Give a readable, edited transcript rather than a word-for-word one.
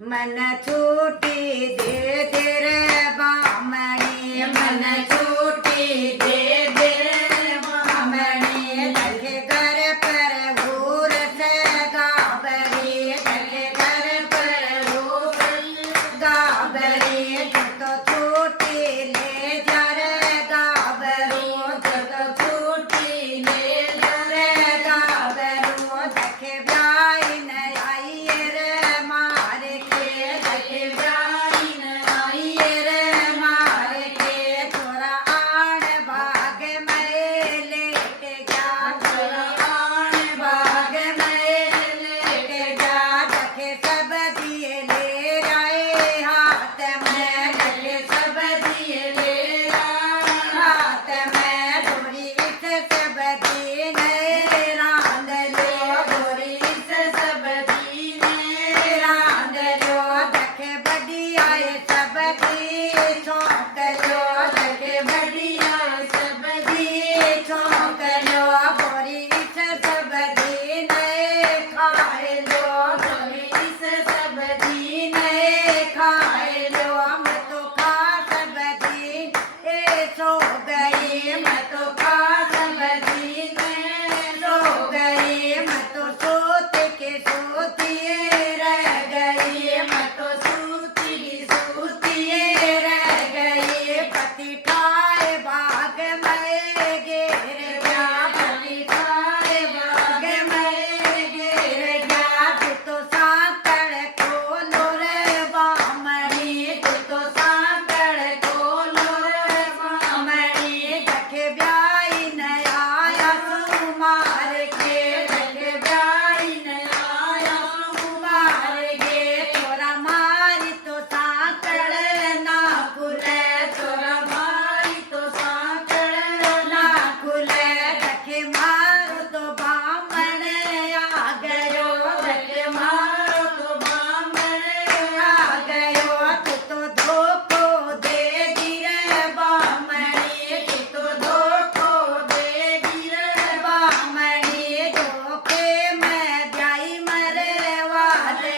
मन छूटी दे दे रे बामणी मन छूटी दे दे रे बामणी लगे घर पर घूर से गाबरी लगे घर पर घूर गाबरी तो छूटी ले जा रे गाबरू तो छूटी ले जा रे गाबरू देखे ब्याई न आई रे मारे के देखे ब्याई न आई रे मारे के छोरा आण भाग में लेट गया छोरा आण भाग में लेट गया देखे सब दिए ले आए हाथ में देखे सब दिए ले आए हाथ में डोरी इस सब दीन रांध लो डोरी इस सब दीन रांध लो देखे बड़ी आए सब दी चौंक लो देखे बड़ी आए सब दी चौंक लो बोरी इस सब दीन खाए लो बोरी इस सब दीन खाए लो मैं तो खा सब दी सो गई मैं तो खा सब दीन सो गई मैं तो सोत के सोतिए रह गई मैं तो सूती सूतिए रह गई पति ठाए बाग में गिर गया पति ठाए बाग में गिर गया तू तो साकड़ खोलो रे बामणी तू तो साकड़ खोलो रे बामणी देखे ब्याई न आया सुमार के देखे ब्याई न आया सुमार के छोरा मारी तो साकड़ ना खुले छोरा मारी तो साकड़ ना खुले देखे मारो तो बामण आ गयो देखे मारो तो बामण आ गयो तू तो धोखो दे गिरे बामणी तू तो धोखो दे गिरे बामणी धोखे में जाई मरे वाले